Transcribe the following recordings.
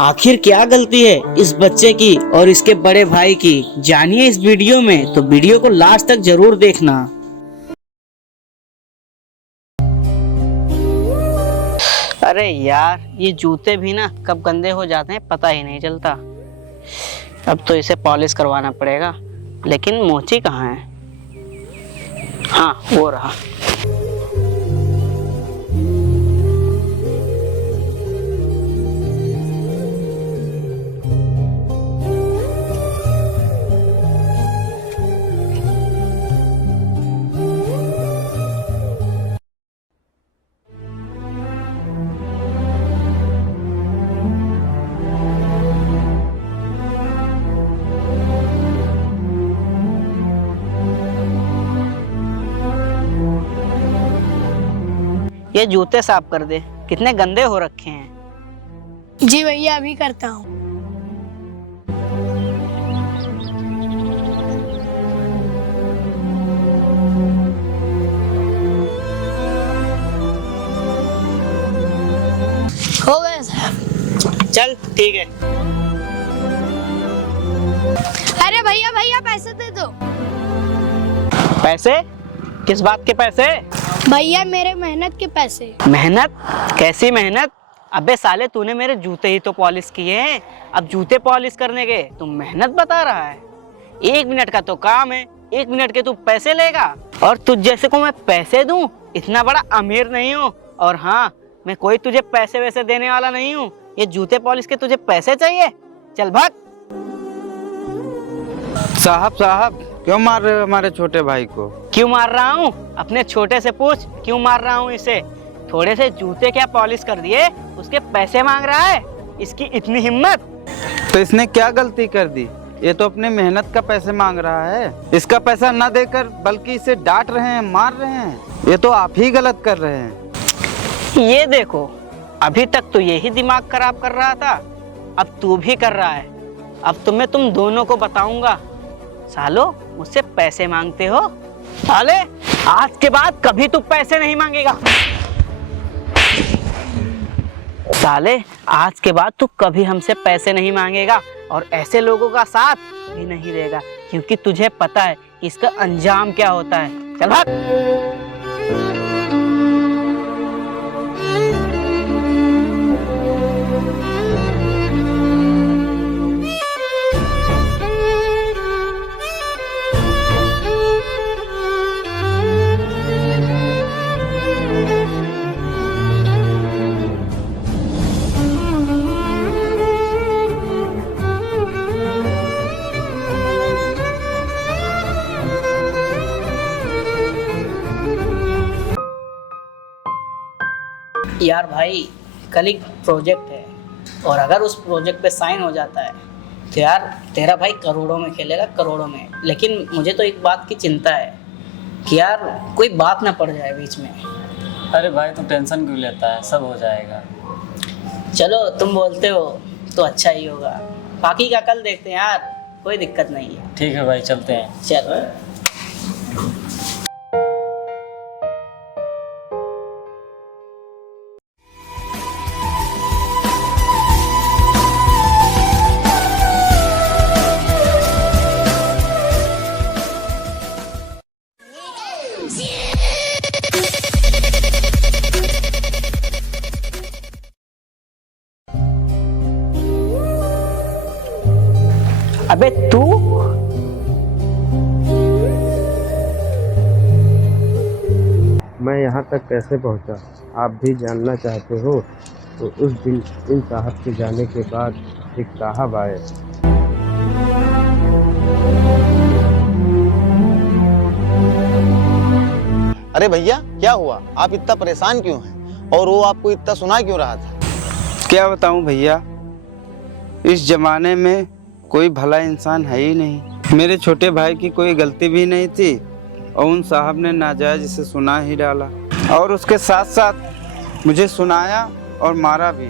आखिर क्या गलती है इस बच्चे की और इसके बड़े भाई की, जानिए इस वीडियो में। तो वीडियो को लास्ट तक जरूर देखना। अरे यार, ये जूते भी ना कब गंदे हो जाते हैं पता ही नहीं चलता। अब तो इसे पॉलिश करवाना पड़ेगा, लेकिन मोची कहाँ है? हाँ, वो रहा। ये जूते साफ कर दे, कितने गंदे हो रखे हैं। जी भैया, अभी करता हूँ। हो गया साहब। चल ठीक है। अरे भैया भैया, पैसे दे दो। पैसे? किस बात के पैसे? भैया, मेरे मेहनत के पैसे। मेहनत? कैसी मेहनत? अबे साले, तूने मेरे जूते ही तो पॉलिश किए हैं, अब जूते पॉलिश करने के तू मेहनत बता रहा है? 1 मिनट का तो काम है, 1 मिनट के तू पैसे लेगा? और तुझ जैसे को मैं पैसे दूं? इतना बड़ा अमीर नहीं हूँ। और हाँ, मैं कोई तुझे पैसे वैसे देने वाला नहीं हूँ। ये जूते पॉलिश के तुझे पैसे चाहिए? चल भाग। साहब क्यों मार रहे हो हमारे छोटे भाई को? क्यों मार रहा हूँ? अपने छोटे से पूछ, क्यों मार रहा हूँ इसे? थोड़े से जूते क्या पॉलिश कर दिए, उसके पैसे मांग रहा है? इसकी इतनी हिम्मत? तो इसने क्या गलती कर दी? ये तो अपने मेहनत का पैसे मांग रहा है। इसका पैसा न देकर बल्कि इसे डांट रहे हैं, मार रहे हैं। ये तो आप ही गलत कर रहे हैं। ये देखो, अभी तक तो यही दिमाग खराब कर रहा था, अब तू भी कर रहा है। अब तो मैं तुम दोनों को बताऊंगा। सालो, मुझसे पैसे मांगते हो? साले, आज के बाद कभी तू पैसे नहीं मांगेगा। साले, आज के बाद तू कभी हमसे पैसे नहीं मांगेगा और ऐसे लोगों का साथ भी नहीं देगा, क्योंकि तुझे पता है कि इसका अंजाम क्या होता है। चल भाग। यार भाई, कल एक प्रोजेक्ट है और अगर उस प्रोजेक्ट पे साइन हो जाता है तो यार तेरा भाई करोड़ों में खेलेगा, करोड़ों में। लेकिन मुझे तो एक बात की चिंता है कि यार कोई बात ना पड़ जाए बीच में। अरे भाई, तुम टेंशन क्यों लेता है? सब हो जाएगा। चलो, तुम बोलते हो तो अच्छा ही होगा, बाकी का कल देखते हैं यार, कोई दिक्कत नहीं है। ठीक है भाई, चलते हैं। चलो। अबे तू? मैं यहाँ तक कैसे पहुँचा, आप भी जानना चाहते हो? तो उस दिन इन साहब के जाने के बाद एक साहब आए। अरे भैया, क्या हुआ? आप इतना परेशान क्यों हैं? और वो आपको इतना सुना क्यों रहा था? क्या बताऊँ भैया, इस जमाने में कोई भला इंसान है ही नहीं। मेरे छोटे भाई की कोई गलती भी नहीं थी और उन साहब ने नाजायज इसे सुना ही डाला और उसके साथ साथ मुझे सुनाया और मारा भी।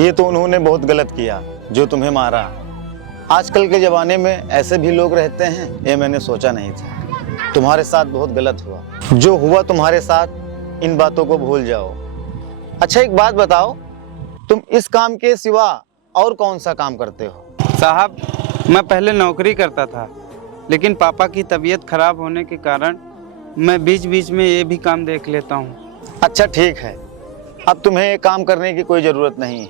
ये तो उन्होंने बहुत गलत किया जो तुम्हें मारा। आजकल के ज़माने में ऐसे भी लोग रहते हैं, ये मैंने सोचा नहीं था। तुम्हारे साथ बहुत गलत हुआ। जो हुआ तुम्हारे साथ, इन बातों को भूल जाओ। अच्छा, एक बात बताओ, तुम इस काम के सिवा और कौन सा काम करते हो? साहब, मैं पहले नौकरी करता था, लेकिन पापा की तबीयत खराब होने के कारण मैं बीच बीच में ये भी काम देख लेता हूँ। अच्छा ठीक है, अब तुम्हें ये काम करने की कोई ज़रूरत नहीं है,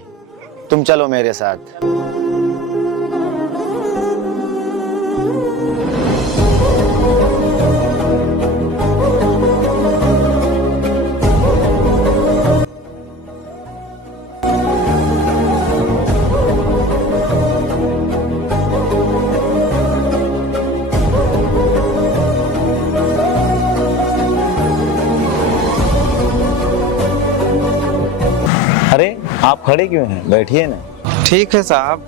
तुम चलो मेरे साथ। अरे आप खड़े क्यों हैं? बैठिए ना। ठीक है साहब।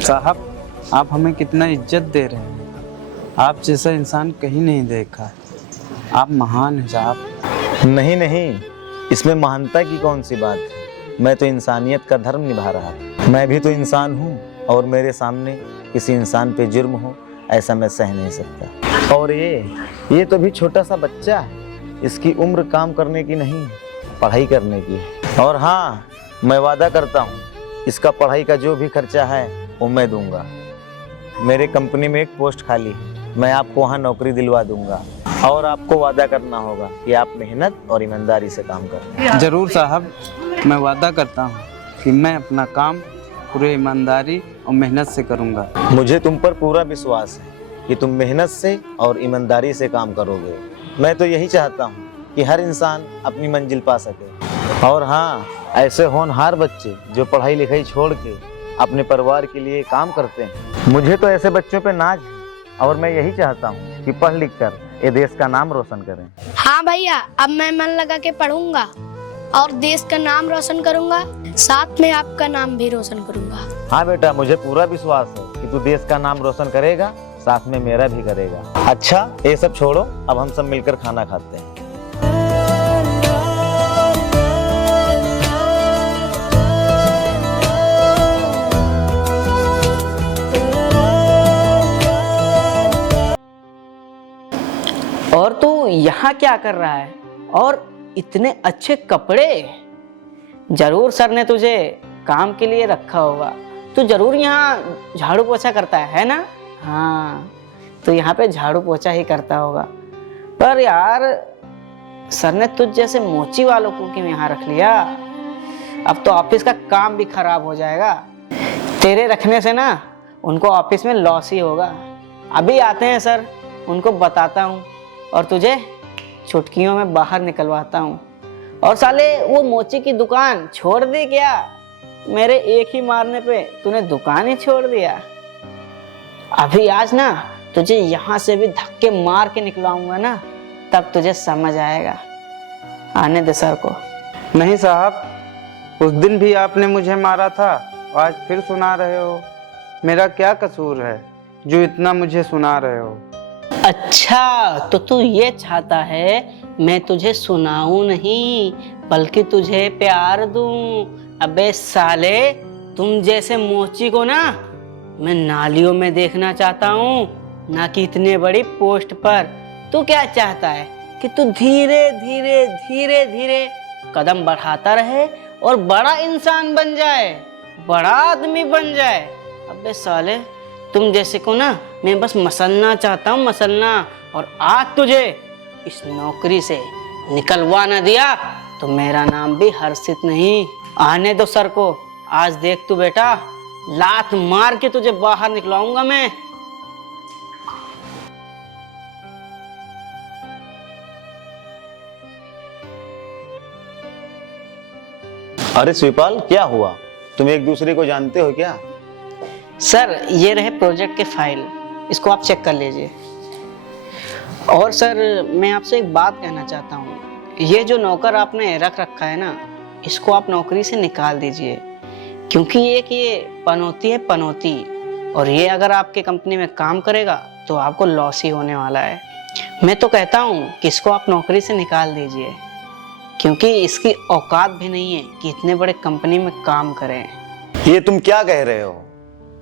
साहब, आप हमें कितना इज्जत दे रहे हैं। आप जैसा इंसान कहीं नहीं देखा। आप महान हैं साहब। नहीं नहीं, इसमें महानता की कौन सी बात है? मैं तो इंसानियत का धर्म निभा रहा था। मैं भी तो इंसान हूँ और मेरे सामने किसी इंसान पे जुर्म हो, ऐसा मैं सह नहीं सकता। और ये तो भी छोटा सा बच्चा है, इसकी उम्र काम करने की नहीं, पढ़ाई करने की है। और हाँ, मैं वादा करता हूँ इसका पढ़ाई का जो भी खर्चा है वो मैं दूंगा। मेरे कंपनी में एक पोस्ट खाली है, मैं आपको वहाँ नौकरी दिलवा दूंगा। और आपको वादा करना होगा कि आप मेहनत और ईमानदारी से काम करें। जरूर साहब, मैं वादा करता हूँ कि मैं अपना काम पूरे ईमानदारी और मेहनत से करूँगा। मुझे तुम पर पूरा विश्वास है कि तुम मेहनत से और ईमानदारी से काम करोगे। मैं तो यही चाहता हूँ कि हर इंसान अपनी मंजिल पा सके। और हाँ, ऐसे होनहार बच्चे जो पढ़ाई लिखाई छोड़ के अपने परिवार के लिए काम करते हैं, मुझे तो ऐसे बच्चों पे नाज है। और मैं यही चाहता हूँ कि पढ़ लिख कर ये देश का नाम रोशन करें। हाँ भैया, अब मैं मन लगा के पढ़ूंगा और देश का नाम रोशन करूंगा, साथ में आपका नाम भी रोशन करूंगा। हाँ बेटा, मुझे पूरा विश्वास है कि तू देश का नाम रोशन करेगा, साथ में मेरा भी करेगा। अच्छा, ये सब छोड़ो, अब हम सब मिलकर खाना खाते हैं। और तू यहाँ क्या कर रहा है? और इतने अच्छे कपड़े? जरूर सर ने तुझे काम के लिए रखा होगा। तू जरूर यहाँ झाड़ू पोछा करता है ना? हाँ, तो यहाँ पे झाड़ू पोछा ही करता होगा। पर यार, सर ने तुझ जैसे मोची वालों को क्यों यहाँ रख लिया? अब तो ऑफिस का काम भी खराब हो जाएगा। तेरे रखने से ना उनको ऑफिस में लॉस ही होगा। अभी आते हैं सर, उनको बताता हूँ और तुझे चुटकियों में बाहर निकलवाता हूँ। और साले वो मोची की दुकान छोड़ दी क्या? मेरे एक ही मारने पे तूने दुकान ही छोड़ दिया। अभी आज ना तुझे यहाँ से भी धक्के मार के निकलवाऊंगा ना, तब तुझे समझ आएगा। आने दे सर को। नहीं साहब, उस दिन भी आपने मुझे मारा था, आज फिर सुना रहे हो। मेरा क्या कसूर है जो इतना मुझे सुना रहे हो? अच्छा, तो तू ये चाहता है मैं तुझे सुनाऊं नहीं, बल्कि तुझे प्यार दूं? अबे साले, तुम जैसे मोची को ना मैं नालियों में देखना चाहता हूँ, ना कि इतने बड़ी पोस्ट पर। तू क्या चाहता है कि तू धीरे धीरे धीरे धीरे कदम बढ़ाता रहे और बड़ा इंसान बन जाए, बड़ा आदमी बन जाए? अबे साले, तुम जैसे को ना मैं बस मसलना चाहता हूँ, मसलना। और आज तुझे इस नौकरी से निकलवा ना दिया तो मेरा नाम भी हर्षित नहीं। आने दो सर को। आज देख तू बेटा, लात मार के तुझे बाहर निकलवाऊंगा मैं। अरे शिवपाल, क्या हुआ? तुम एक दूसरे को जानते हो क्या? सर, ये रहे प्रोजेक्ट के फाइल, इसको आप चेक कर लीजिए। और सर, मैं आपसे एक बात कहना चाहता हूँ, ये जो नौकर आपने रख रखा है ना, इसको आप नौकरी से निकाल दीजिए। क्योंकि ये पनौती है, पनौती। और ये अगर आपके कंपनी में काम करेगा तो आपको लॉस ही होने वाला है। मैं तो कहता हूँ कि इसको आप नौकरी से निकाल दीजिए, क्योंकि इसकी औकात भी नहीं है कि इतने बड़े कंपनी में काम करें। ये तुम क्या कह रहे हो?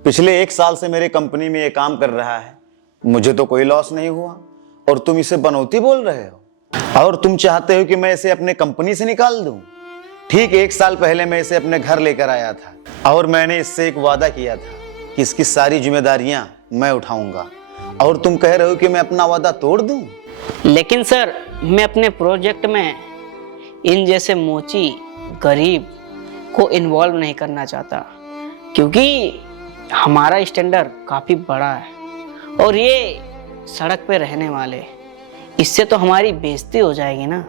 पिछले 1 साल से मेरे कंपनी में ये काम कर रहा है, मुझे तो कोई लॉस नहीं हुआ। और तुम इसे बनौती बोल रहे हो और तुम चाहते हो कि मैं इसे अपने कंपनी से निकाल दूं। ठीक 1 साल पहले मैं इसे अपने घर लेकर आया था और मैंने इससे एक वादा किया था कि इसकी सारी जिम्मेदारियां मैं उठाऊंगा और तुम कह रहे हो कि मैं अपना वादा तोड़ दूं। लेकिन सर, मैं अपने प्रोजेक्ट में इन जैसे मोची गरीब को इन्वॉल्व नहीं करना चाहता, क्योंकि हमारा स्टैंडर्ड काफ़ी बड़ा है और ये सड़क पे रहने वाले, इससे तो हमारी बेइज्जती हो जाएगी ना।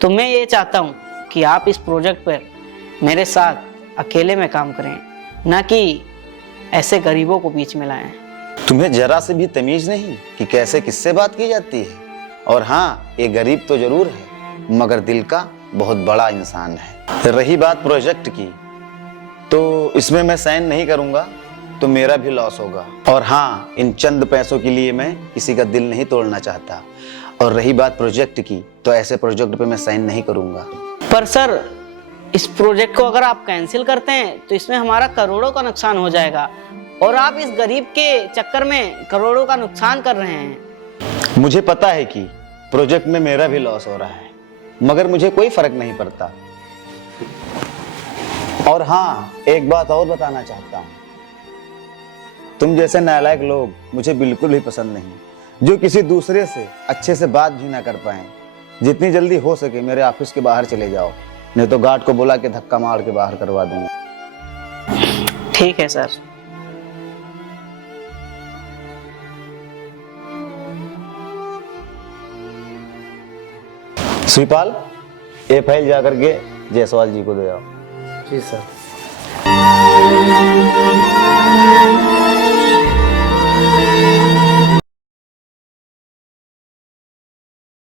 तो मैं ये चाहता हूँ कि आप इस प्रोजेक्ट पर मेरे साथ अकेले में काम करें, ना कि ऐसे गरीबों को बीच में लाएं। तुम्हें जरा से भी तमीज नहीं कि कैसे किससे बात की जाती है। और हाँ, ये गरीब तो जरूर है मगर दिल का बहुत बड़ा इंसान है। रही बात प्रोजेक्ट की, तो इसमें मैं साइन नहीं करूंगा तो मेरा भी लॉस होगा। और हाँ, इन चंद पैसों के लिए मैं किसी का दिल नहीं तोड़ना चाहता। और रही बात प्रोजेक्ट की, तो ऐसे प्रोजेक्ट पे मैं साइन नहीं करूंगा। पर सर, इस प्रोजेक्ट को अगर आप कैंसिल करते हैं तो इसमें हमारा करोड़ों का नुकसान हो जाएगा और आप इस गरीब के चक्कर में करोड़ों का नुकसान कर रहे हैं। मुझे पता है कि प्रोजेक्ट में मेरा भी लॉस हो रहा है मगर मुझे कोई फर्क नहीं पड़ता। और हाँ, एक बात और बताना चाहता हूँ, तुम जैसे नालायक लोग मुझे बिल्कुल भी पसंद नहीं, जो किसी दूसरे से अच्छे से बात भी ना कर पाए। जितनी जल्दी हो सके मेरे ऑफिस के बाहर चले जाओ, नहीं तो गार्ड को बुला के धक्का मार के बाहर करवा दूंगा। ठीक है सर। शिवपाल, ये फाइल जाकर के जायसवाल जी को दे आओ। जी सर।